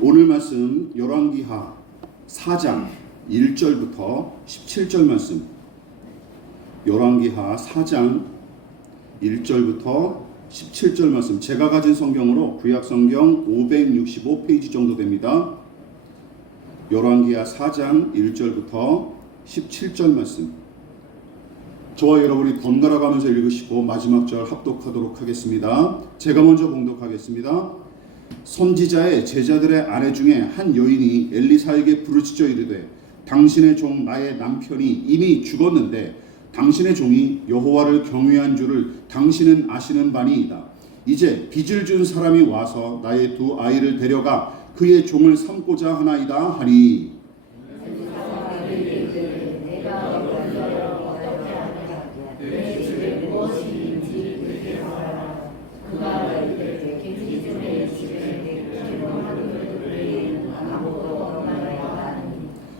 오늘 말씀 열왕기하 4장 1절부터 17절 말씀. 열왕기하 4장 1절부터 17절 말씀. 제가 가진 성경으로 구약성경 565페이지 정도 됩니다. 열왕기하 4장 1절부터 17절 말씀. 저와 여러분이 번갈아 가면서 읽으시고 마지막 절 합독하도록 하겠습니다. 제가 먼저 봉독하겠습니다. 선지자의 제자들의 아내 중에 한 여인이 엘리사에게 부르짖어 이르되 당신의 종 나의 남편이 이미 죽었는데 당신의 종이 여호와를 경외한 줄을 당신은 아시는 바니이다. 이제 빚을 준 사람이 와서 나의 두 아이를 데려가 그의 종을 삼고자 하나이다 하니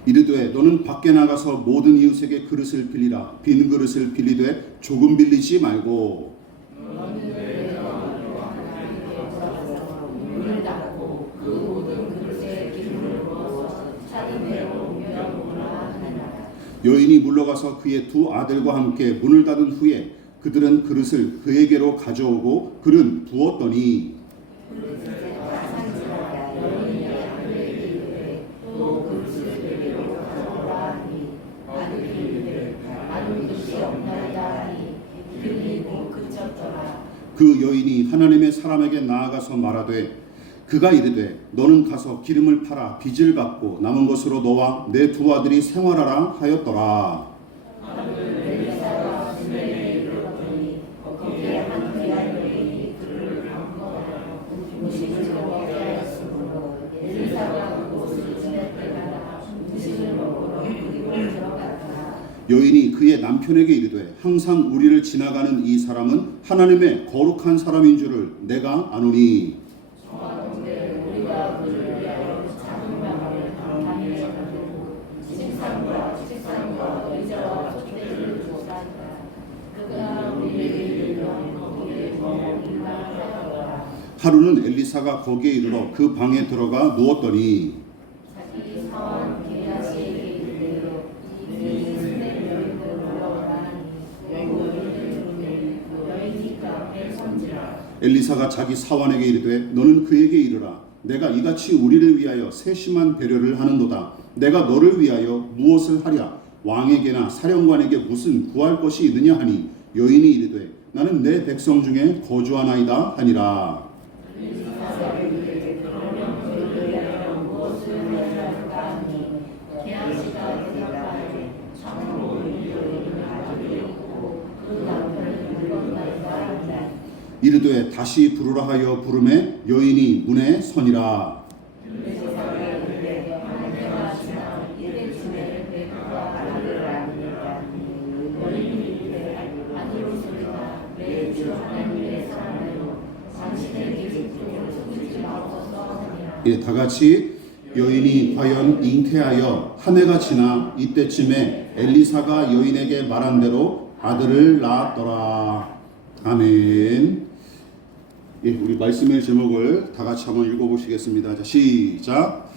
이르되 너는 밖에 나가서 모든 이웃에게 그릇을 빌리라. 빈 그릇을 빌리되 조금 빌리지 말고 여인이 물러가서 그의 두 아들과 함께 문을 닫은 후에 그들은 그릇을 그에게로 가져오고 그는 부었더니 그 여인이 하나님의 사람에게 나아가서 말하되 그가 이르되 너는 가서 기름을 팔아 빚을 갚고 남은 것으로 너와 내 두 아들이 생활하라 하였더라. 여인이 그의 남편에게 이르되 항상 우리를 지나가는 이 사람은 하나님의 거룩한 사람인 줄을 내가 아노니 하루는 엘리사가 거기에 이르러 그 방에 들어가 누웠더니 엘리사가 자기 사환에게 이르되 너는 그에게 이르라. 내가 이같이 우리를 위하여 세심한 배려를 하는도다. 내가 너를 위하여 무엇을 하랴? 왕에게나 사령관에게 무슨 구할 것이 있느냐 하니 여인이 이르되 나는 내 백성 중에 거주하나이다 하니라. 이르되 다시 부르라 하여 부르매 여인이 문에 서니라. 예, 다 같이 여인이 과연 잉태하여 한 해가 지나 이때쯤에 엘리사가 여인에게 말한 대로 아들을 낳았더라. 아멘. 예, 우리 말씀의 제목을 다 같이 한번 읽어보시겠습니다. 자, 시작.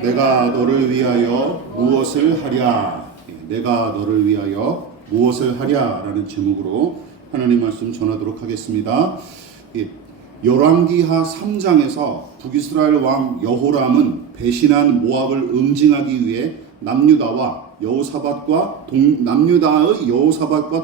내가 너를 위하여 무엇을 하랴? 예, 내가 너를 위하여 무엇을 하랴? 라는 제목으로 하나님 말씀 전하도록 하겠습니다. 예, 열왕기하 3장에서 북이스라엘 왕 여호람은 배신한 모압을 응징하기 위해 남유다의 여호사밧과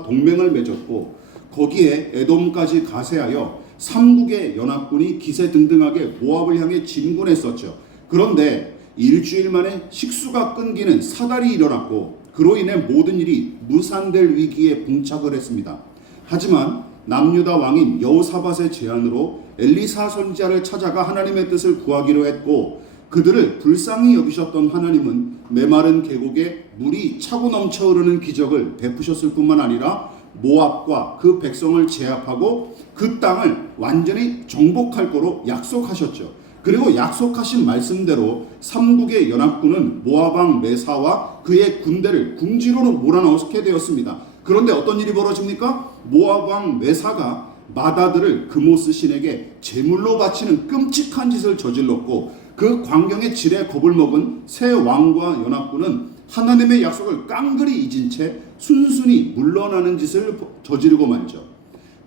동맹을 맺었고 거기에 에돔까지 가세하여 삼국의 연합군이 기세등등하게 모압을 향해 진군했었죠. 그런데 일주일 만에 식수가 끊기는 사달이 일어났고 그로 인해 모든 일이 무산될 위기에 봉착을 했습니다. 하지만 남유다 왕인 여호사밧의 제안으로 엘리사 선지자를 찾아가 하나님의 뜻을 구하기로 했고 그들을 불쌍히 여기셨던 하나님은 메마른 계곡에 물이 차고 넘쳐 흐르는 기적을 베푸셨을 뿐만 아니라 모압과 그 백성을 제압하고 그 땅을 완전히 정복할 거로 약속하셨죠. 그리고 약속하신 말씀대로 삼국의 연합군은 모압 왕 메사와 그의 군대를 궁지로 몰아넣게 되었습니다. 그런데 어떤 일이 벌어집니까? 모압 왕 메사가 맏아들을 그모스 신에게 제물로 바치는 끔찍한 짓을 저질렀고 그 광경의 질에 겁을 먹은 새 왕과 연합군은 하나님의 약속을 깡그리 잊은 채 순순히 물러나는 짓을 저지르고 말죠.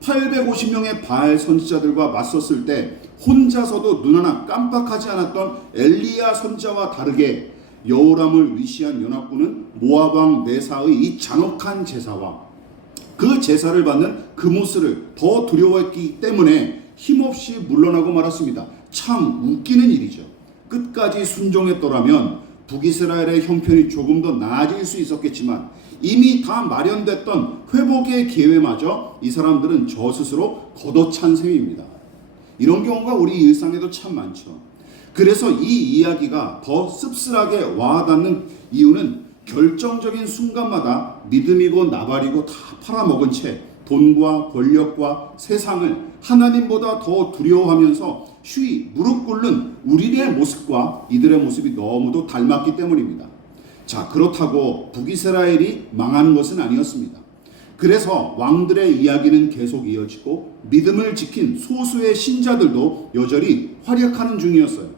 850명의 바알 선지자들과 맞섰을 때 혼자서도 눈 하나 깜빡하지 않았던 엘리야 선지자와 다르게 여호람을 위시한 연합군은 모압 왕 네사의 이 잔혹한 제사와 그 제사를 받는 그모스를 더 두려워했기 때문에 힘없이 물러나고 말았습니다. 참 웃기는 일이죠. 끝까지 순종했더라면 북이스라엘의 형편이 조금 더 나아질 수 있었겠지만 이미 다 마련됐던 회복의 기회마저 이 사람들은 저 스스로 걷어찬 셈입니다. 이런 경우가 우리 일상에도 참 많죠. 그래서 이 이야기가 더 씁쓸하게 와닿는 이유는 결정적인 순간마다 믿음이고 나발이고 다 팔아먹은 채 돈과 권력과 세상을 하나님보다 더 두려워하면서 쉬이 무릎 꿇는 우리의 모습과 이들의 모습이 너무도 닮았기 때문입니다. 자, 그렇다고 북이스라엘이 망한 것은 아니었습니다. 그래서 왕들의 이야기는 계속 이어지고 믿음을 지킨 소수의 신자들도 여전히 활약하는 중이었어요.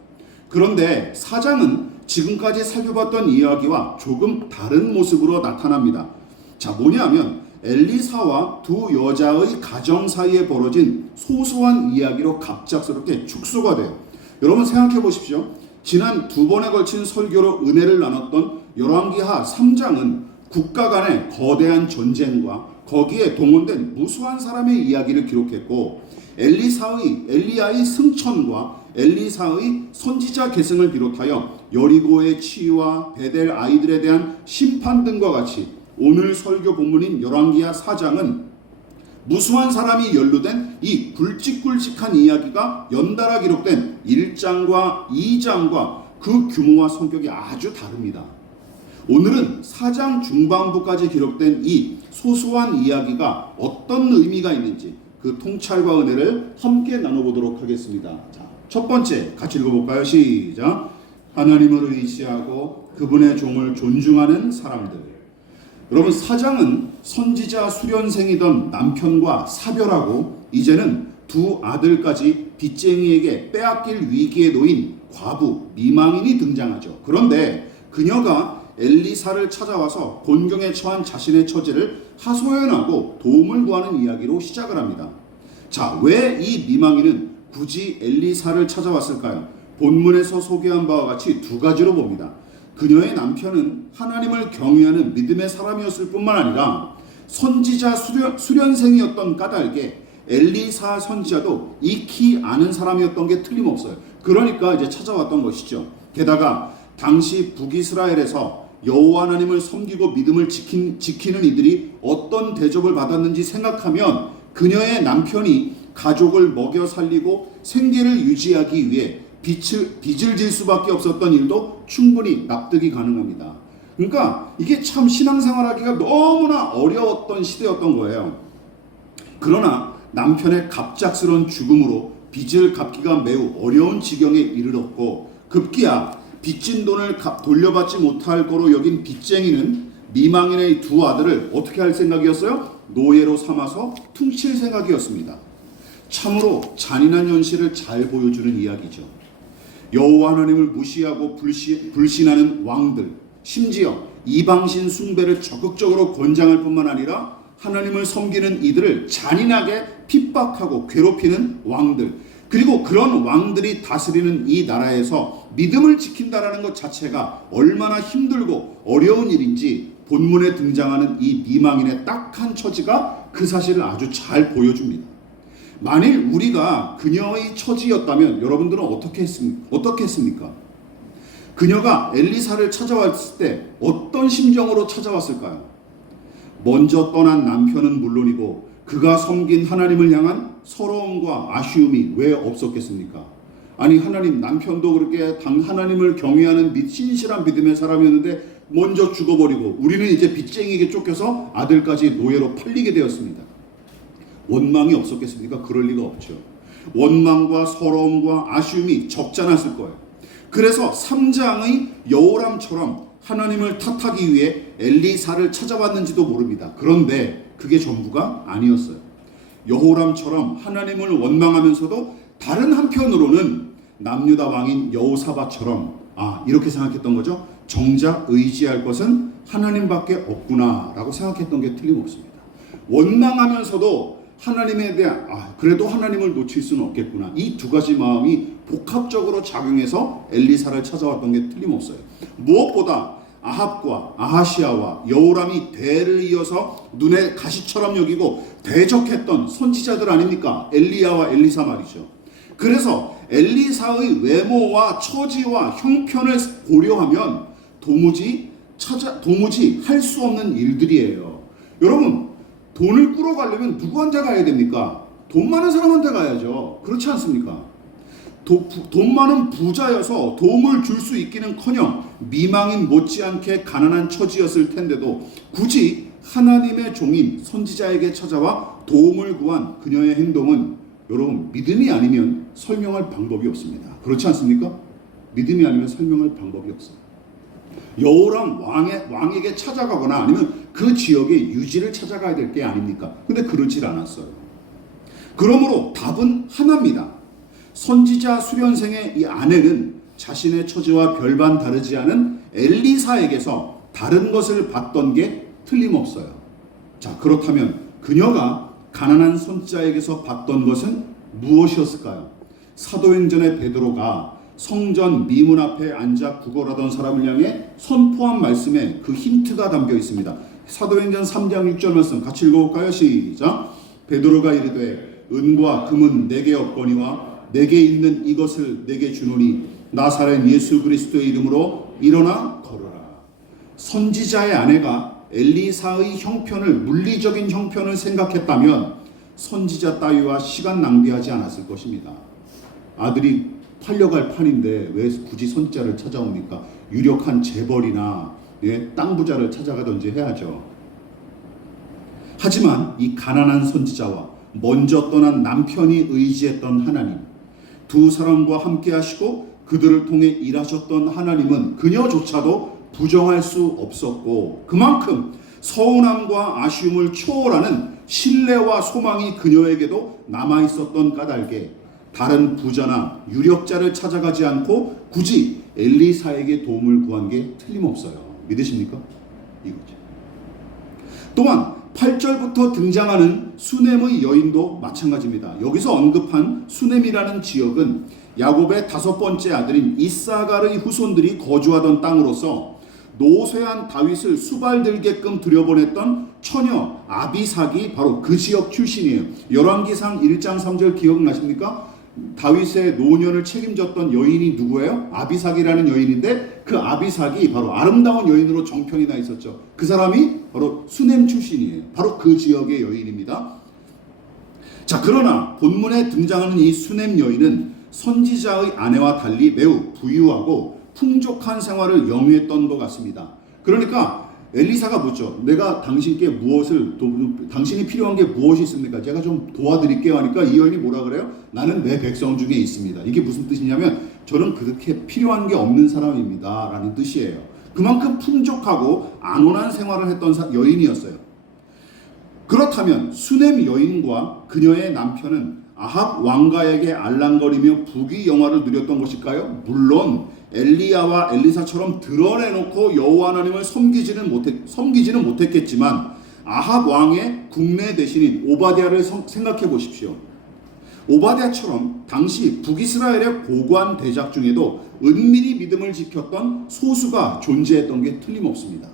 그런데 사장은 지금까지 살펴봤던 이야기와 조금 다른 모습으로 나타납니다. 자, 뭐냐면 엘리사와 두 여자의 가정 사이에 벌어진 소소한 이야기로 갑작스럽게 축소가 돼요. 여러분 생각해 보십시오. 지난 두 번에 걸친 설교로 은혜를 나눴던 열왕기하 3장은 국가 간의 거대한 전쟁과 거기에 동원된 무수한 사람의 이야기를 기록했고 엘리야의 승천과 엘리사의 선지자 계승을 비롯하여 여리고의 치유와 베델 아이들에 대한 심판 등과 같이 오늘 설교 본문인 열왕기하 4장은 무수한 사람이 연루된 이 굵직굵직한 이야기가 연달아 기록된 1장과 2장과 그 규모와 성격이 아주 다릅니다. 오늘은 4장 중반부까지 기록된 이 소소한 이야기가 어떤 의미가 있는지 그 통찰과 은혜를 함께 나눠보도록 하겠습니다. 자, 첫 번째 같이 읽어볼까요? 시작. 하나님을 의지하고 그분의 종을 존중하는 사람들. 여러분, 사장은 선지자 수련생이던 남편과 사별하고 이제는 두 아들까지 빚쟁이에게 빼앗길 위기에 놓인 과부 미망인이 등장하죠. 그런데 그녀가 엘리사를 찾아와서 곤경에 처한 자신의 처지를 하소연하고 도움을 구하는 이야기로 시작을 합니다. 자, 왜 이 미망인은 굳이 엘리사를 찾아왔을까요? 본문에서 소개한 바와 같이 두 가지로 봅니다. 그녀의 남편은 하나님을 경외하는 믿음의 사람이었을 뿐만 아니라 선지자 수련생이었던 까닭에 엘리사 선지자도 익히 아는 사람이었던 게 틀림없어요. 그러니까 이제 찾아왔던 것이죠. 게다가 당시 북이스라엘에서 여호와 하나님을 섬기고 믿음을 지키는 이들이 어떤 대접을 받았는지 생각하면 그녀의 남편이 가족을 먹여 살리고 생계를 유지하기 위해 빚을 질 수밖에 없었던 일도 충분히 납득이 가능합니다. 그러니까 이게 참 신앙생활하기가 너무나 어려웠던 시대였던 거예요. 그러나 남편의 갑작스러운 죽음으로 빚을 갚기가 매우 어려운 지경에 이르렀고 급기야 빚진 돈을 돌려받지 못할 거로 여긴 빚쟁이는 미망인의 두 아들을 어떻게 할 생각이었어요? 노예로 삼아서 퉁칠 생각이었습니다. 참으로 잔인한 현실을 잘 보여주는 이야기죠. 여호와 하나님을 무시하고 불신하는 왕들, 심지어 이방신 숭배를 적극적으로 권장할 뿐만 아니라 하나님을 섬기는 이들을 잔인하게 핍박하고 괴롭히는 왕들, 그리고 그런 왕들이 다스리는 이 나라에서 믿음을 지킨다라는 것 자체가 얼마나 힘들고 어려운 일인지 본문에 등장하는 이 미망인의 딱한 처지가 그 사실을 아주 잘 보여줍니다. 만일 우리가 그녀의 처지였다면 여러분들은 어떻게 했습니까? 그녀가 엘리사를 찾아왔을 때 어떤 심정으로 찾아왔을까요? 먼저 떠난 남편은 물론이고 그가 섬긴 하나님을 향한 서러움과 아쉬움이 왜 없었겠습니까? 아니, 하나님, 남편도 그렇게 하나님을 경외하는 신실한 믿음의 사람이었는데 먼저 죽어버리고 우리는 이제 빚쟁이에게 쫓겨서 아들까지 노예로 팔리게 되었습니다. 원망이 없었겠습니까? 그럴 리가 없죠. 원망과 서러움과 아쉬움이 적지 않았을 거예요. 그래서 3장의 여호람처럼 하나님을 탓하기 위해 엘리사를 찾아왔는지도 모릅니다. 그런데 그게 전부가 아니었어요. 여호람처럼 하나님을 원망하면서도 다른 한편으로는 남유다 왕인 여호사밧처럼 이렇게 생각했던 거죠. 정작 의지할 것은 하나님밖에 없구나라고 생각했던 게 틀림없습니다. 원망하면서도 하나님에 대한 그래도 하나님을 놓칠 수는 없겠구나. 이 두 가지 마음이 복합적으로 작용해서 엘리사를 찾아왔던 게 틀림없어요. 무엇보다 아합과 아하시아와 여호람이 대를 이어서 눈에 가시처럼 여기고 대적했던 선지자들 아닙니까? 엘리야와 엘리사 말이죠. 그래서 엘리사의 외모와 처지와 형편을 고려하면 도무지 할 수 없는 일들이에요. 여러분, 돈을 꾸러가려면 누구한테 가야 됩니까? 돈 많은 사람한테 가야죠. 그렇지 않습니까? 돈 많은 부자여서 도움을 줄 수 있기는커녕 미망인 못지않게 가난한 처지였을 텐데도 굳이 하나님의 종인 선지자에게 찾아와 도움을 구한 그녀의 행동은 여러분, 믿음이 아니면 설명할 방법이 없습니다. 그렇지 않습니까? 믿음이 아니면 설명할 방법이 없어요. 여호람 왕에게 찾아가거나 아니면 그 지역의 유지를 찾아가야 될 게 아닙니까? 근데 그러질 않았어요. 그러므로 답은 하나입니다. 선지자 수련생의 이 아내는 자신의 처지와 별반 다르지 않은 엘리사에게서 다른 것을 봤던 게 틀림없어요. 자, 그렇다면 그녀가 가난한 선지자에게서 봤던 것은 무엇이었을까요? 사도행전의 베드로가 성전 미문 앞에 앉아 구걸하던 사람을 향해 선포한 말씀에 그 힌트가 담겨 있습니다. 사도행전 3장 6절 말씀 같이 읽어볼까요? 시작. 베드로가 이르되 은과 금은 내게 없거니와 내게 있는 이것을 내게 주노니 나사렛 예수 그리스도의 이름으로 일어나 걸어라. 선지자의 아내가 엘리사의 형편을, 물리적인 형편을 생각했다면 선지자 따위와 시간 낭비하지 않았을 것입니다. 아들이 팔려갈 판인데 왜 굳이 선지자를 찾아옵니까? 유력한 재벌이나 땅 부자를 찾아가든지 해야죠. 하지만 이 가난한 선지자와 먼저 떠난 남편이 의지했던 하나님, 두 사람과 함께 하시고 그들을 통해 일하셨던 하나님은 그녀조차도 부정할 수 없었고, 그만큼 서운함과 아쉬움을 초월하는 신뢰와 소망이 그녀에게도 남아있었던 까닭에 다른 부자나 유력자를 찾아가지 않고 굳이 엘리사에게 도움을 구한 게 틀림없어요. 믿으십니까? 이거죠. 또한 8절부터 등장하는 수넴의 여인도 마찬가지입니다. 여기서 언급한 수넴이라는 지역은 야곱의 5번째 아들인 이사갈의 후손들이 거주하던 땅으로서 노쇠한 다윗을 수발들게끔 들여보냈던 처녀 아비삭이 바로 그 지역 출신이에요. 열왕기상 1장 3절 기억나십니까? 다윗의 노년을 책임졌던 여인이 누구예요? 아비삭이라는 여인인데 그 아비삭이 바로 아름다운 여인으로 정평이 나 있었죠. 그 사람이 바로 수넴 출신이에요. 바로 그 지역의 여인입니다. 자, 그러나 본문에 등장하는 이 수넴 여인은 선지자의 아내와 달리 매우 부유하고 풍족한 생활을 영위했던 것 같습니다. 그러니까 엘리사가 묻죠. 내가 당신께 당신이 필요한 게 무엇이 있습니까? 제가 좀 도와드릴게요 하니까 이 여인이 뭐라 그래요? 나는 내 백성 중에 있습니다. 이게 무슨 뜻이냐면 저는 그렇게 필요한 게 없는 사람입니다 라는 뜻이에요. 그만큼 풍족하고 안온한 생활을 했던 여인이었어요. 그렇다면 수넴 여인과 그녀의 남편은 아합 왕가에게 알랑거리며 부귀영화를 누렸던 것일까요? 물론 엘리야와 엘리사처럼 드러내놓고 여호와 하나님을 섬기지는 못했겠지만 아합 왕의 국내 대신인 오바댜를 생각해 보십시오. 오바댜처럼 당시 북이스라엘의 고관 대작 중에도 은밀히 믿음을 지켰던 소수가 존재했던 게 틀림없습니다.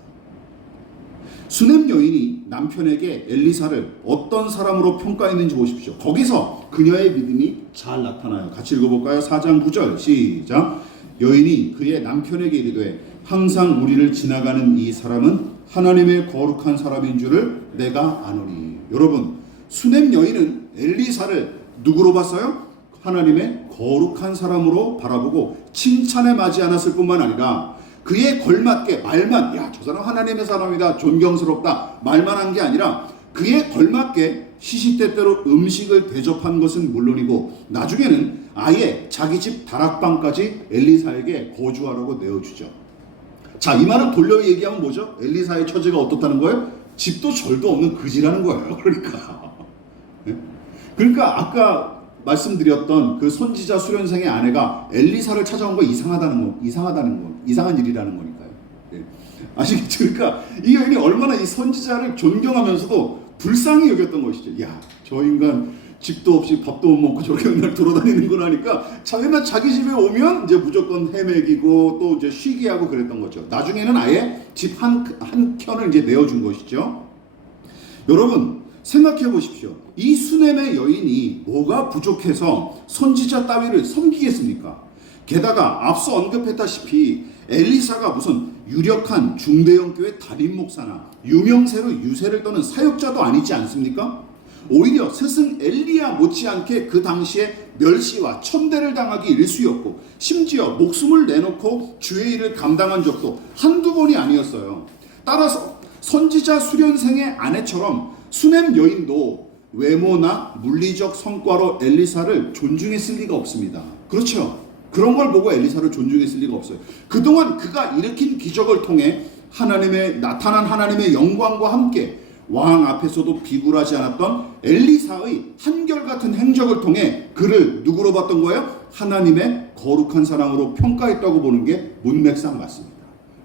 수넴 여인이 남편에게 엘리사를 어떤 사람으로 평가했는지 보십시오. 거기서 그녀의 믿음이 잘 나타나요. 같이 읽어볼까요? 4장 9절 시작. 여인이 그의 남편에게 이르되 항상 우리를 지나가는 이 사람은 하나님의 거룩한 사람인 줄을 내가 아노니. 여러분, 수넴 여인은 엘리사를 누구로 봤어요? 하나님의 거룩한 사람으로 바라보고 칭찬에 맞지 않았을 뿐만 아니라 그에 걸맞게 말만, 야, 저 사람 하나님의 사람이다, 존경스럽다 말만 한 게 아니라 그에 걸맞게 시시때때로 음식을 대접한 것은 물론이고 나중에는 아예 자기 집 다락방까지 엘리사에게 거주하라고 내어주죠. 자, 이 말을 돌려 얘기하면 뭐죠? 엘리사의 처지가 어떻다는 거예요? 집도 절도 없는 그지라는 거예요. 그러니까 아까 말씀드렸던 그 선지자 수련생의 아내가 엘리사를 찾아온 거 이상한 일이라는 거니까요. 예. 아시겠죠? 그러니까 이 여인이 얼마나 이 선지자를 존경하면서도 불쌍히 여겼던 것이죠. 야, 저 인간 집도 없이 밥도 못 먹고 저렇게 맨날 돌아다니는 걸 하니까 맨날 자기 집에 오면 이제 무조건 헤매기고 또 이제 쉬게 하고 그랬던 거죠. 나중에는 아예 집 한 켠을 이제 내어준 것이죠. 여러분 생각해 보십시오. 이 수넴의 여인이 뭐가 부족해서 선지자 따위를 섬기겠습니까? 게다가 앞서 언급했다시피 엘리사가 무슨 유력한 중대형 교회 담임 목사나 유명세로 유세를 떠는 사역자도 아니지 않습니까? 오히려 스승 엘리야 못지않게 그 당시에 멸시와 천대를 당하기 일쑤였고 심지어 목숨을 내놓고 주의 일을 감당한 적도 한두 번이 아니었어요. 따라서 선지자 수련생의 아내처럼 수넴 여인도 외모나 물리적 성과로 엘리사를 존중했을 리가 없습니다. 그렇죠? 그런 걸 보고 엘리사를 존중했을 리가 없어요. 그동안 그가 일으킨 기적을 통해 나타난 하나님의 영광과 함께 왕 앞에서도 비굴하지 않았던 엘리사의 한결같은 행적을 통해 그를 누구로 봤던 거예요? 하나님의 거룩한 사랑으로 평가했다고 보는 게 문맥상 맞습니다.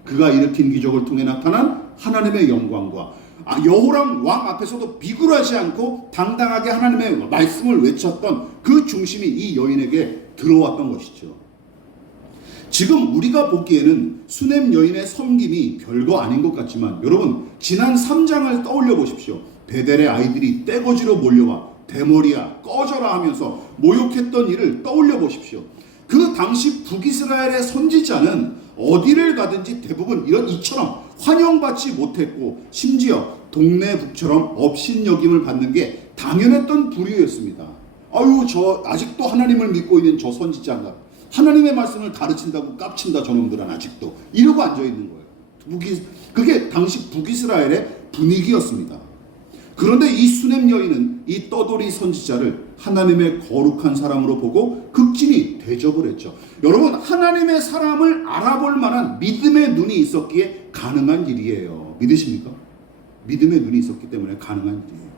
그가 일으킨 기적을 통해 나타난 하나님의 영광과 여호람 왕 앞에서도 비굴하지 않고 당당하게 하나님의 말씀을 외쳤던 그 중심이 이 여인에게 들어왔던 것이죠. 지금 우리가 보기에는 수넴 여인의 섬김이 별거 아닌 것 같지만 여러분 지난 3장을 떠올려 보십시오. 베델의 아이들이 떼거지로 몰려와 대머리야 꺼져라 하면서 모욕했던 일을 떠올려 보십시오. 그 당시 북이스라엘의 선지자는 어디를 가든지 대부분 이처럼 환영받지 못했고 심지어 동네 북처럼 업신여김을 받는 게 당연했던 부류였습니다. 아유 저 아직도 하나님을 믿고 있는 저 선지자인가, 하나님의 말씀을 가르친다고 깝친다 저놈들은 아직도 이러고 앉아있는 거예요. 그게 당시 북이스라엘의 분위기였습니다. 그런데 이 수넴 여인은 이 떠돌이 선지자를 하나님의 거룩한 사람으로 보고 극진히 대접을 했죠. 여러분 하나님의 사람을 알아볼 만한 믿음의 눈이 있었기에 가능한 일이에요. 믿으십니까? 믿음의 눈이 있었기 때문에 가능한 일이에요.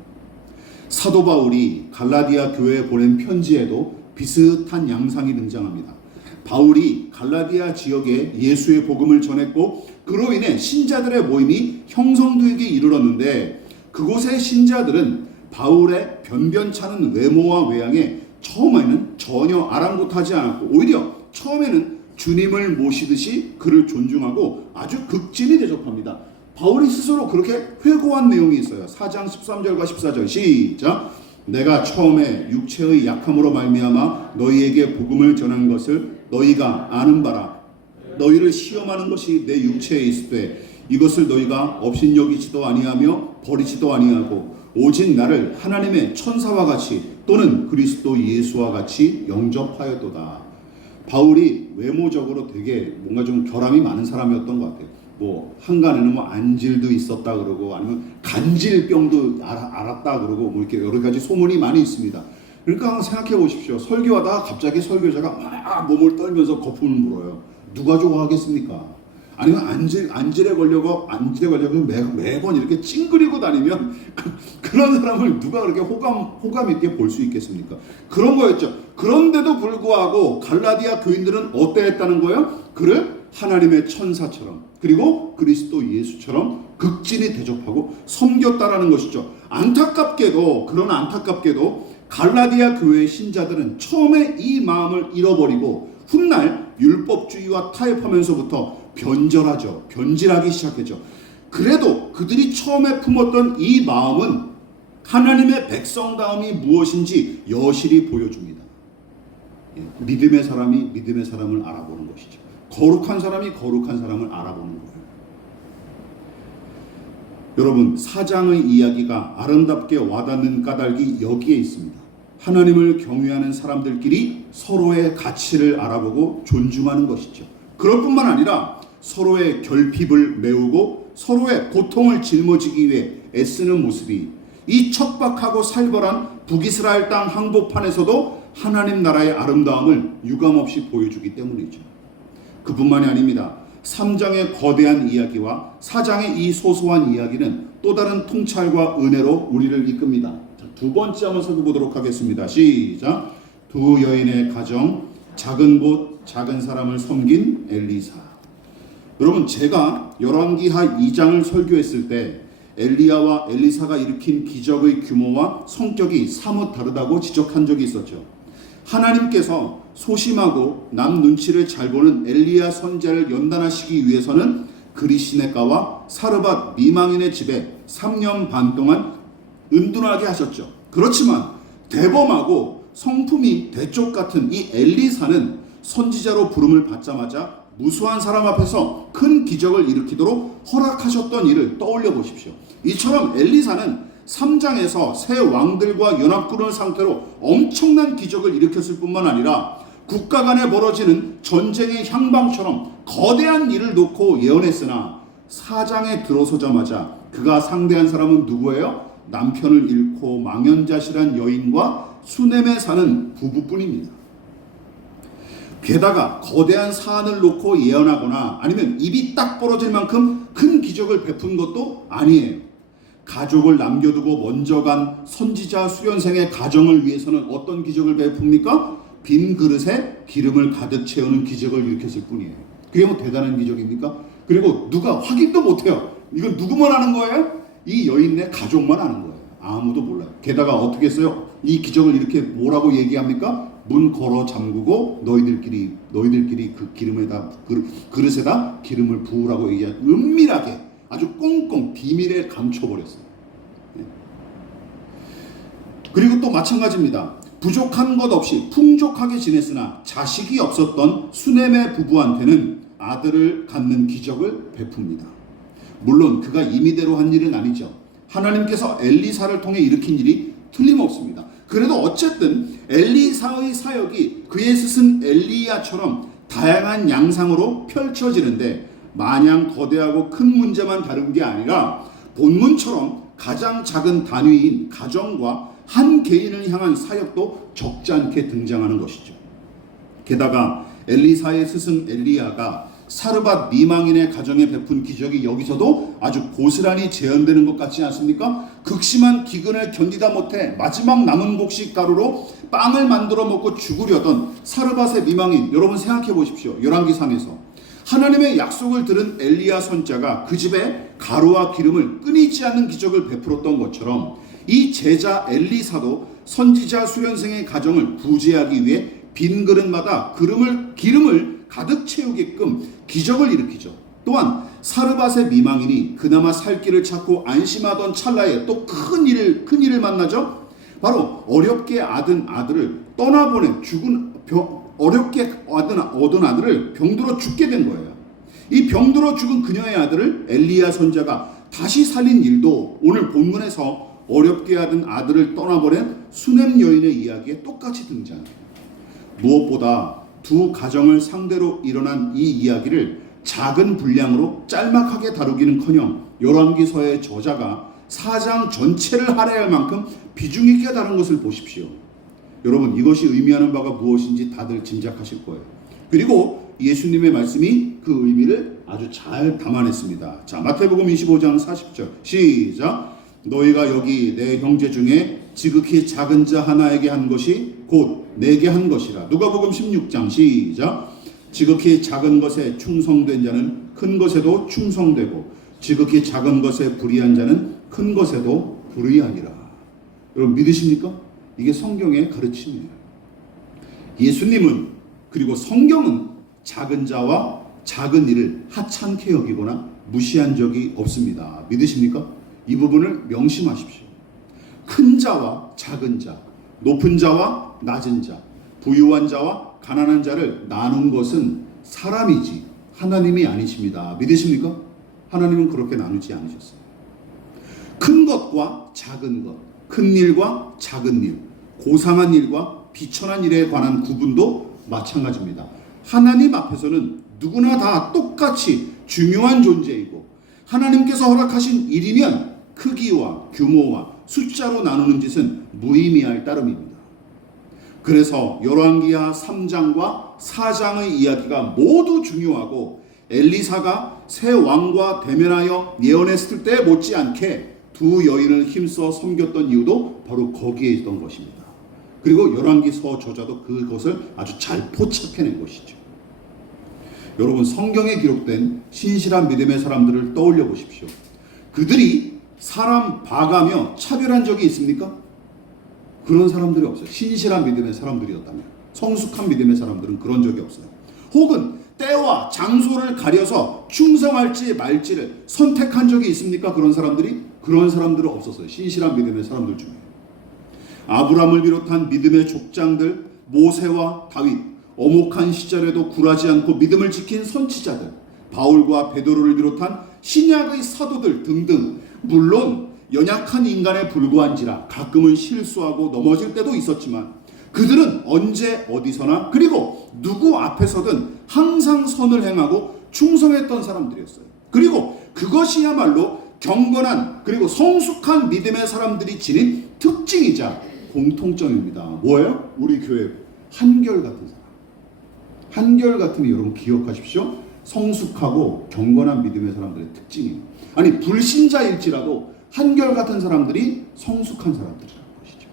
사도 바울이 갈라디아 교회에 보낸 편지에도 비슷한 양상이 등장합니다. 바울이 갈라디아 지역에 예수의 복음을 전했고 그로 인해 신자들의 모임이 형성되게 이르렀는데 그곳의 신자들은 바울의 변변찮은 외모와 외양에 처음에는 전혀 아랑곳하지 않았고 오히려 처음에는 주님을 모시듯이 그를 존중하고 아주 극진히 대접합니다. 바울이 스스로 그렇게 회고한 내용이 있어요. 4장 13절과 14절 시작. 내가 처음에 육체의 약함으로 말미암아 너희에게 복음을 전한 것을 너희가 아는 바라. 너희를 시험하는 것이 내 육체에 있으되 이것을 너희가 업신여기지도 아니하며 버리지도 아니하고 오직 나를 하나님의 천사와 같이 또는 그리스도 예수와 같이 영접하였도다. 바울이 외모적으로 되게 뭔가 좀 결함이 많은 사람이었던 것 같아요. 뭐 한간에는 뭐 안질도 있었다 그러고 아니면 간질병도 알았다 그러고 뭐 이렇게 여러 가지 소문이 많이 있습니다. 그러니까 한번 생각해 보십시오. 설교하다가 갑자기 설교자가 막 몸을 떨면서 거품을 물어요. 누가 좋아하겠습니까? 아니면 안질에 걸려고 매번 이렇게 찡그리고 다니면 그런 사람을 누가 그렇게 호감 있게 볼 수 있겠습니까? 그런 거였죠. 그런데도 불구하고 갈라디아 교인들은 어떠했다는 거예요? 그를 하나님의 천사처럼 그리고 그리스도 예수처럼 극진히 대접하고 섬겼다라는 것이죠. 안타깝게도 갈라디아 교회의 신자들은 처음에 이 마음을 잃어버리고 훗날 율법주의와 타협하면서부터 변질하기 시작했죠. 그래도 그들이 처음에 품었던 이 마음은 하나님의 백성다움이 무엇인지 여실히 보여줍니다. 믿음의 사람이 믿음의 사람을 알아보는 것이죠. 거룩한 사람이 거룩한 사람을 알아보는 거예요. 여러분, 사장의 이야기가 아름답게 와닿는 까닭이 여기에 있습니다. 하나님을 경외하는 사람들끼리 서로의 가치를 알아보고 존중하는 것이죠. 그럴 뿐만 아니라 서로의 결핍을 메우고 서로의 고통을 짊어지기 위해 애쓰는 모습이 이 척박하고 살벌한 북이스라엘 땅 항복판에서도 하나님 나라의 아름다움을 유감없이 보여주기 때문이죠. 그뿐만이 아닙니다. 3장의 거대한 이야기와 4장의 이 소소한 이야기는 또 다른 통찰과 은혜로 우리를 이끕니다. 자, 두 번째 한번 살펴보도록 하겠습니다. 시작. 두 여인의 가정, 작은 곳, 작은 사람을 섬긴 엘리사. 여러분, 제가 열왕기하 2장을 설교했을 때 엘리야와 엘리사가 일으킨 기적의 규모와 성격이 사뭇 다르다고 지적한 적이 있었죠. 하나님께서 소심하고 남 눈치를 잘 보는 엘리야 선지자를 연단하시기 위해서는 그리시네가와 사르밧 미망인의 집에 3년 반 동안 은둔하게 하셨죠. 그렇지만 대범하고 성품이 대쪽 같은 이 엘리사는 선지자로 부름을 받자마자 무수한 사람 앞에서 큰 기적을 일으키도록 허락하셨던 일을 떠올려 보십시오. 이처럼 엘리사는 3장에서 새 왕들과 연합군을 상태로 엄청난 기적을 일으켰을 뿐만 아니라 국가 간에 벌어지는 전쟁의 향방처럼 거대한 일을 놓고 예언했으나 4장에 들어서자마자 그가 상대한 사람은 누구예요? 남편을 잃고 망연자실한 여인과 수넴에 사는 부부뿐입니다. 게다가 거대한 사안을 놓고 예언하거나 아니면 입이 딱 벌어질 만큼 큰 기적을 베푼 것도 아니에요. 가족을 남겨두고 먼저 간 선지자 수련생의 가정을 위해서는 어떤 기적을 베풉니까? 빈 그릇에 기름을 가득 채우는 기적을 일으켰을 뿐이에요. 그게 뭐 대단한 기적입니까? 그리고 누가 확인도 못해요. 이건 누구만 아는 거예요? 이 여인네 가족만 아는 거예요. 아무도 몰라요. 게다가 어떻게 했어요? 이 기적을 이렇게 뭐라고 얘기합니까? 문 걸어 잠그고 너희들끼리 그 기름에다 그릇에다 기름을 부으라고 얘기한, 은밀하게 아주 꽁꽁 비밀에 감춰버렸어요. 네. 그리고 또 마찬가지입니다. 부족한 것 없이 풍족하게 지냈으나 자식이 없었던 수넴의 부부한테는 아들을 갖는 기적을 베풉니다. 물론 그가 임의대로 한 일은 아니죠. 하나님께서 엘리사를 통해 일으킨 일이 틀림없습니다. 그래도 어쨌든 엘리사의 사역이 그의 스승 엘리야처럼 다양한 양상으로 펼쳐지는데 마냥 거대하고 큰 문제만 다룬 게 아니라 본문처럼 가장 작은 단위인 가정과 한 개인을 향한 사역도 적지 않게 등장하는 것이죠. 게다가 엘리사의 스승 엘리야가 사르밧 미망인의 가정에 베푼 기적이 여기서도 아주 고스란히 재현되는 것 같지 않습니까? 극심한 기근을 견디다 못해 마지막 남은 곡식 가루로 빵을 만들어 먹고 죽으려던 사르밧의 미망인, 여러분 생각해 보십시오. 열왕기상에서 하나님의 약속을 들은 엘리야 선지자가 그 집에 가루와 기름을 끊이지 않는 기적을 베풀었던 것처럼 이 제자 엘리사도 선지자 수련생의 가정을 부재하기 위해 빈 그릇마다 기름을 가득 채우게끔 기적을 일으키죠. 또한 사르밧의 미망인이 그나마 살 길을 찾고 안심하던 찰나에 또 큰 일을 만나죠. 바로 어렵게 얻은 아들을 떠나보낸 어렵게 얻은 아들을 병들어 죽게 된 거예요. 이 병들어 죽은 그녀의 아들을 엘리야 선지자가 다시 살린 일도 오늘 본문에서 어렵게 얻은 아들을 떠나보낸 수넴 여인의 이야기에 똑같이 등장해요. 무엇보다 두 가정을 상대로 일어난 이 이야기를 작은 분량으로 짤막하게 다루기는커녕 열왕기서의 저자가 4장 전체를 할애할 만큼 비중 있게 다룬 것을 보십시오. 여러분, 이것이 의미하는 바가 무엇인지 다들 짐작하실 거예요. 그리고 예수님의 말씀이 그 의미를 아주 잘 담아냈습니다. 자, 마태복음 25장 40절 시작. 너희가 여기 내 형제 중에 지극히 작은 자 하나에게 한 것이 곧 내게 한 것이라. 누가복음 16장 시작. 지극히 작은 것에 충성된 자는 큰 것에도 충성되고 지극히 작은 것에 불의한 자는 큰 것에도 불의하니라. 여러분 믿으십니까? 이게 성경의 가르침이에요. 예수님은 그리고 성경은 작은 자와 작은 일을 하찮게 여기거나 무시한 적이 없습니다. 믿으십니까? 이 부분을 명심하십시오. 큰 자와 작은 자, 높은 자와 낮은 자, 부유한 자와 가난한 자를 나눈 것은 사람이지 하나님이 아니십니다. 믿으십니까? 하나님은 그렇게 나누지 않으셨어요. 큰 것과 작은 것, 큰 일과 작은 일, 고상한 일과 비천한 일에 관한 구분도 마찬가지입니다. 하나님 앞에서는 누구나 다 똑같이 중요한 존재이고 하나님께서 허락하신 일이면 크기와 규모와 숫자로 나누는 짓은 무의미할 따름입니다. 그래서 열왕기하 3장과 4장의 이야기가 모두 중요하고 엘리사가 새 왕과 대면하여 예언했을 때 못지않게 두 여인을 힘써 섬겼던 이유도 바로 거기에 있던 것입니다. 그리고 열왕기서 저자도 그것을 아주 잘 포착해낸 것이죠. 여러분, 성경에 기록된 신실한 믿음의 사람들을 떠올려 보십시오. 그들이 사람 봐가며 차별한 적이 있습니까? 그런 사람들이 없어요. 신실한 믿음의 사람들이었다면. 성숙한 믿음의 사람들은 그런 적이 없어요. 혹은 때와 장소를 가려서 충성할지 말지를 선택한 적이 있습니까? 그런 사람들이? 그런 사람들은 없었어요. 신실한 믿음의 사람들 중에. 아브라함을 비롯한 믿음의 족장들, 모세와 다윗, 엄혹한 시절에도 굴하지 않고 믿음을 지킨 선지자들, 바울과 베드로를 비롯한 신약의 사도들 등등, 물론 연약한 인간에 불과한지라 가끔은 실수하고 넘어질 때도 있었지만 그들은 언제 어디서나 그리고 누구 앞에서든 항상 선을 행하고 충성했던 사람들이었어요. 그리고 그것이야말로 경건한 그리고 성숙한 믿음의 사람들이 지닌 특징이자 공통점입니다. 뭐예요? 우리 교회 한결같은 사람. 한결같음이 여러분 기억하십시오. 성숙하고 경건한 믿음의 사람들의 특징이에요. 아니, 불신자일지라도 한결같은 사람들이 성숙한 사람들이라는 것이죠.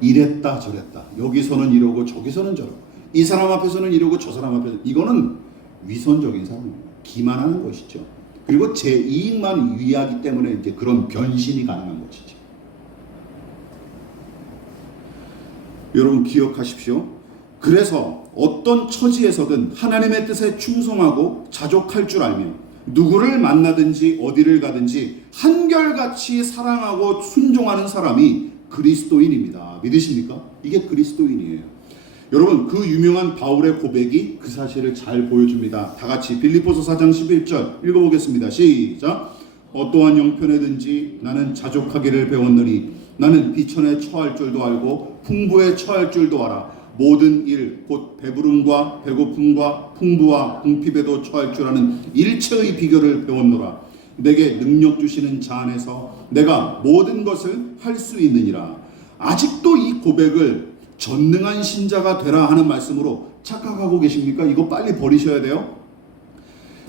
이랬다 저랬다, 여기서는 이러고 저기서는 저러고, 이 사람 앞에서는 이러고 저 사람 앞에서는, 이거는 위선적인 사람입니다. 기만하는 것이죠. 그리고 제 이익만 위하기 때문에 이제 그런 변신이 가능한 것이죠. 여러분 기억하십시오. 그래서 어떤 처지에서든 하나님의 뜻에 충성하고 자족할 줄 알며 누구를 만나든지 어디를 가든지 한결같이 사랑하고 순종하는 사람이 그리스도인입니다. 믿으십니까? 이게 그리스도인이에요. 여러분, 그 유명한 바울의 고백이 그 사실을 잘 보여줍니다. 다 같이 빌립보서 4장 11절 읽어보겠습니다. 시작. 어떠한 형편에든지 나는 자족하기를 배웠느니 나는 비천에 처할 줄도 알고 풍부에 처할 줄도 알아. 모든 일, 곧 배부름과 배고픔과 풍부와 궁핍에도 처할 줄 아는 일체의 비결을 배웠노라. 내게 능력 주시는 자 안에서 내가 모든 것을 할 수 있느니라. 아직도 이 고백을 전능한 신자가 되라 하는 말씀으로 착각하고 계십니까? 이거 빨리 버리셔야 돼요.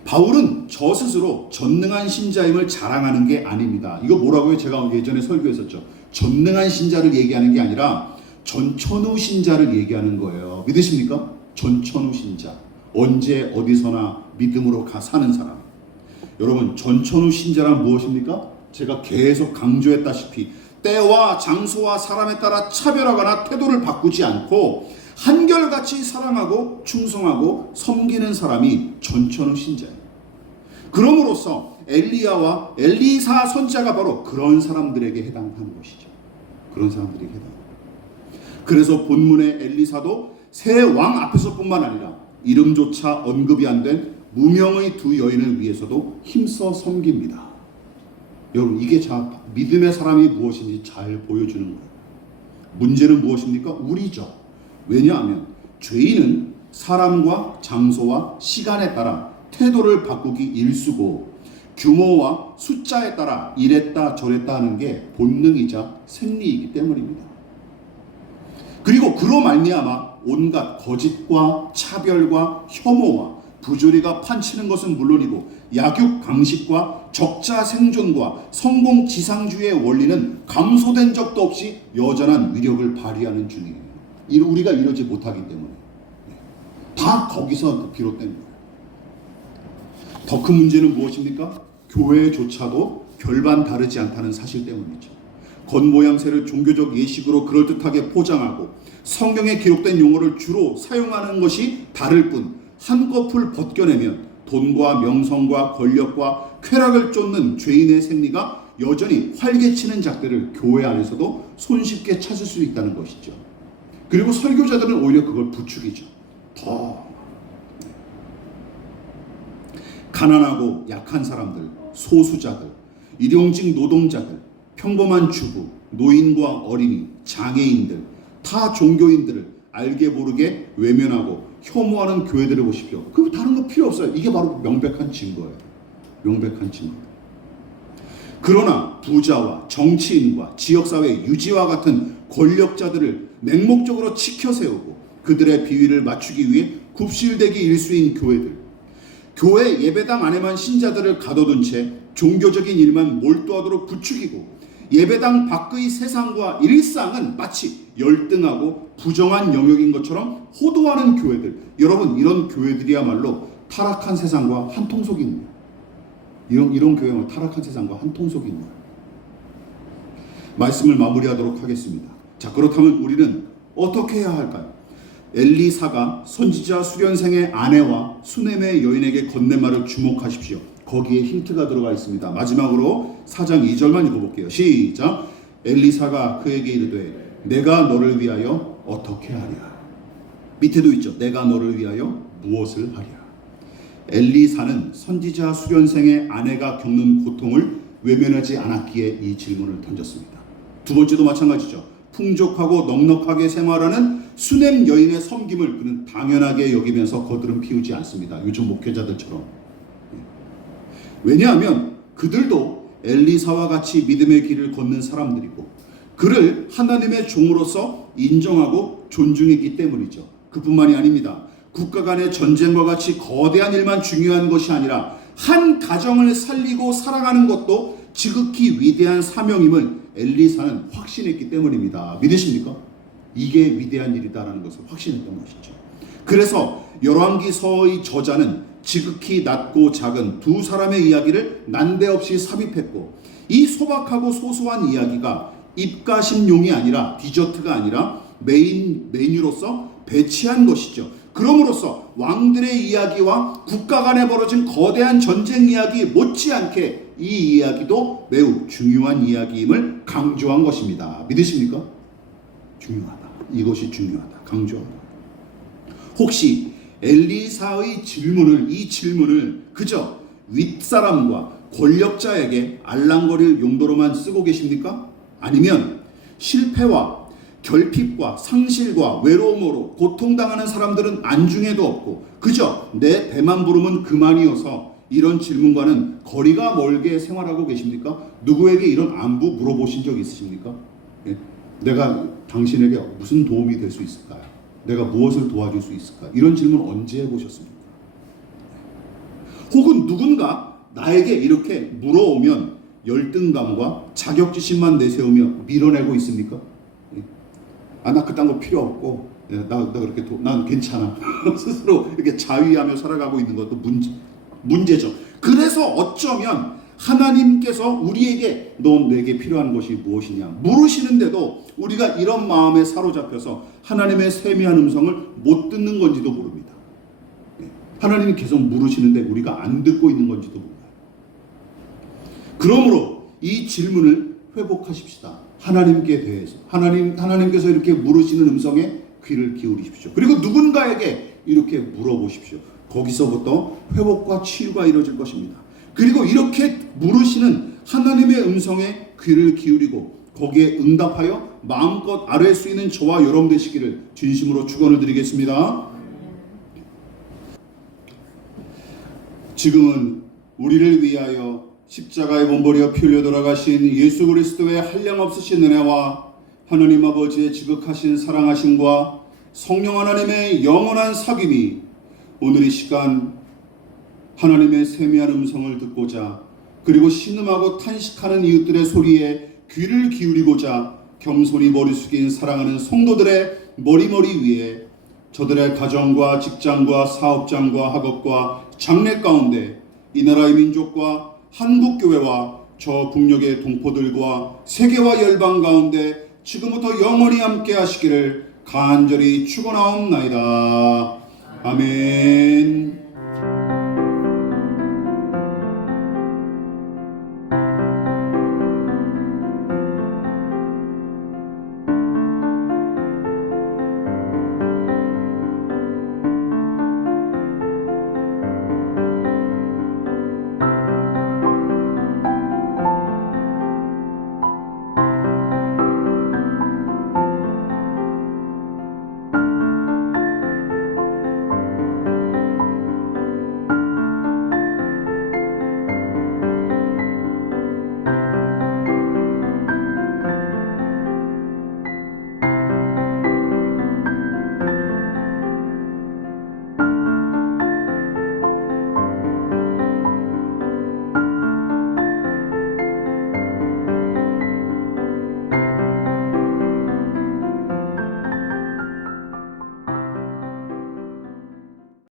바울은 저 스스로 전능한 신자임을 자랑하는 게 아닙니다. 이거 뭐라고요? 제가 예전에 설교했었죠. 전능한 신자를 얘기하는 게 아니라 전천후 신자를 얘기하는 거예요. 믿으십니까? 전천후 신자. 언제 어디서나 믿음으로 사는 사람. 여러분, 전천후 신자란 무엇입니까? 제가 계속 강조했다시피 때와 장소와 사람에 따라 차별하거나 태도를 바꾸지 않고 한결같이 사랑하고 충성하고 섬기는 사람이 전천후 신자예요. 그럼으로써 엘리야와 엘리사 선지자가 바로 그런 사람들에게 해당하는 것이죠. 그런 사람들에게 해당합니다. 그래서 본문의 엘리사도 새 왕 앞에서뿐만 아니라 이름조차 언급이 안 된 무명의 두 여인을 위해서도 힘써 섬깁니다. 여러분, 이게 믿음의 사람이 무엇인지 잘 보여주는 거예요. 문제는 무엇입니까? 우리죠. 왜냐하면 죄인은 사람과 장소와 시간에 따라 태도를 바꾸기 일쑤고 규모와 숫자에 따라 이랬다 저랬다 하는 게 본능이자 생리이기 때문입니다. 그리고 그로 말미암아 온갖 거짓과 차별과 혐오와 부조리가 판치는 것은 물론이고 약육강식과 적자 생존과 성공지상주의의 원리는 감소된 적도 없이 여전한 위력을 발휘하는 중이에요. 우리가 이러지 못하기 때문에 다 거기서 비롯된 거예요. 더 큰 문제는 무엇입니까? 교회조차도 별반 다르지 않다는 사실 때문이죠. 겉모양새를 종교적 예식으로 그럴듯하게 포장하고 성경에 기록된 용어를 주로 사용하는 것이 다를 뿐 한꺼풀 벗겨내면 돈과 명성과 권력과 쾌락을 쫓는 죄인의 생리가 여전히 활개치는 작들을 교회 안에서도 손쉽게 찾을 수 있다는 것이죠. 그리고 설교자들은 오히려 그걸 부추기죠. 더 가난하고 약한 사람들, 소수자들, 일용직 노동자들, 평범한 주부, 노인과 어린이, 장애인들, 타 종교인들을 알게 모르게 외면하고 혐오하는 교회들을 보십시오. 그 다른 거 필요 없어요. 이게 바로 명백한 증거예요. 명백한 증거. 그러나 부자와 정치인과 지역사회 유지와 같은 권력자들을 맹목적으로 치켜 세우고 그들의 비위를 맞추기 위해 굽실대기 일수인 교회들, 교회 예배당 안에만 신자들을 가둬둔 채 종교적인 일만 몰두하도록 부추기고 예배당 밖의 세상과 일상은 마치 열등하고 부정한 영역인 것처럼 호도하는 교회들, 여러분 이런 교회들이야말로 타락한 세상과 한통속인 이런 교회는 타락한 세상과 한통속인 거예요. 말씀을 마무리하도록 하겠습니다. 자, 그렇다면 우리는 어떻게 해야 할까요? 엘리사가 선지자 수련생의 아내와 수넴의 여인에게 건넨 말을 주목하십시오. 거기에 힌트가 들어가 있습니다. 마지막으로 4장 2절만 읽어볼게요. 시작. 엘리사가 그에게 이르되 내가 너를 위하여 어떻게 하랴. 밑에도 있죠. 내가 너를 위하여 무엇을 하랴. 엘리사는 선지자 수련생의 아내가 겪는 고통을 외면하지 않았기에 이 질문을 던졌습니다. 두 번째도 마찬가지죠. 풍족하고 넉넉하게 생활하는 수넴 여인의 섬김을 그는 당연하게 여기면서 거드름 피우지 않습니다. 요즘 목회자들처럼. 왜냐하면 그들도 엘리사와 같이 믿음의 길을 걷는 사람들이고 그를 하나님의 종으로서 인정하고 존중했기 때문이죠. 그뿐만이 아닙니다. 국가 간의 전쟁과 같이 거대한 일만 중요한 것이 아니라 한 가정을 살리고 사랑하는 것도 지극히 위대한 사명임을 엘리사는 확신했기 때문입니다. 믿으십니까? 이게 위대한 일이다라는 것을 확신했던 것이죠. 그래서 열왕기서의 저자는 지극히 낮고 작은 두 사람의 이야기를 난데없이 삽입했고 이 소박하고 소소한 이야기가 입가심용이 아니라 디저트가 아니라 메인 메뉴로서 배치한 것이죠. 그럼으로써 왕들의 이야기와 국가 간에 벌어진 거대한 전쟁 이야기 못지않게 이 이야기도 매우 중요한 이야기임을 강조한 것입니다. 믿으십니까? 중요하다. 이것이 중요하다. 강조하다. 혹시 엘리사의 이 질문을 그저 윗사람과 권력자에게 알랑거릴 용도로만 쓰고 계십니까? 아니면 실패와 결핍과 상실과 외로움으로 고통당하는 사람들은 안중에도 없고 그저 내 배만 부르면 그만이어서 이런 질문과는 거리가 멀게 생활하고 계십니까? 누구에게 이런 안부 물어보신 적 있으십니까? 예? 내가 당신에게 무슨 도움이 될 수 있을까요? 내가 무엇을 도와줄 수 있을까? 이런 질문 언제 해보셨습니까? 혹은 누군가 나에게 이렇게 물어오면 열등감과 자격지심만 내세우며 밀어내고 있습니까? 나 그딴 거 필요 없고 나 그렇게 난 괜찮아 스스로 이렇게 자위하며 살아가고 있는 것도 문제죠. 그래서 어쩌면 하나님께서 우리에게 넌 내게 필요한 것이 무엇이냐 물으시는데도 우리가 이런 마음에 사로잡혀서 하나님의 세미한 음성을 못 듣는 건지도 모릅니다. 하나님이 계속 물으시는데 우리가 안 듣고 있는 건지도 몰라요. 그러므로 이 질문을 회복하십시다. 하나님께 대해서 하나님께서 이렇게 물으시는 음성에 귀를 기울이십시오. 그리고 누군가에게 이렇게 물어보십시오. 거기서부터 회복과 치유가 이루어질 것입니다. 그리고 이렇게 물으시는 하나님의 음성에 귀를 기울이고 거기에 응답하여 마음껏 아뢰 수 있는 저와 여러분 되시기를 진심으로 축원을 드리겠습니다. 지금은 우리를 위하여 십자가에 몸버려 피 흘려 돌아가신 예수 그리스도의 한량없으신 은혜와 하나님 아버지의 지극하신 사랑하심과 성령 하나님의 영원한 사귐이 오늘 이 시간 하나님의 세미한 음성을 듣고자 그리고 신음하고 탄식하는 이웃들의 소리에 귀를 기울이고자 겸손히 머리 숙인 사랑하는 성도들의 머리머리 위에 저들의 가정과 직장과 사업장과 학업과 장래 가운데 이 나라의 민족과 한국교회와 저 국력의 동포들과 세계와 열방 가운데 지금부터 영원히 함께 하시기를 간절히 축원하옵나이다. 아멘.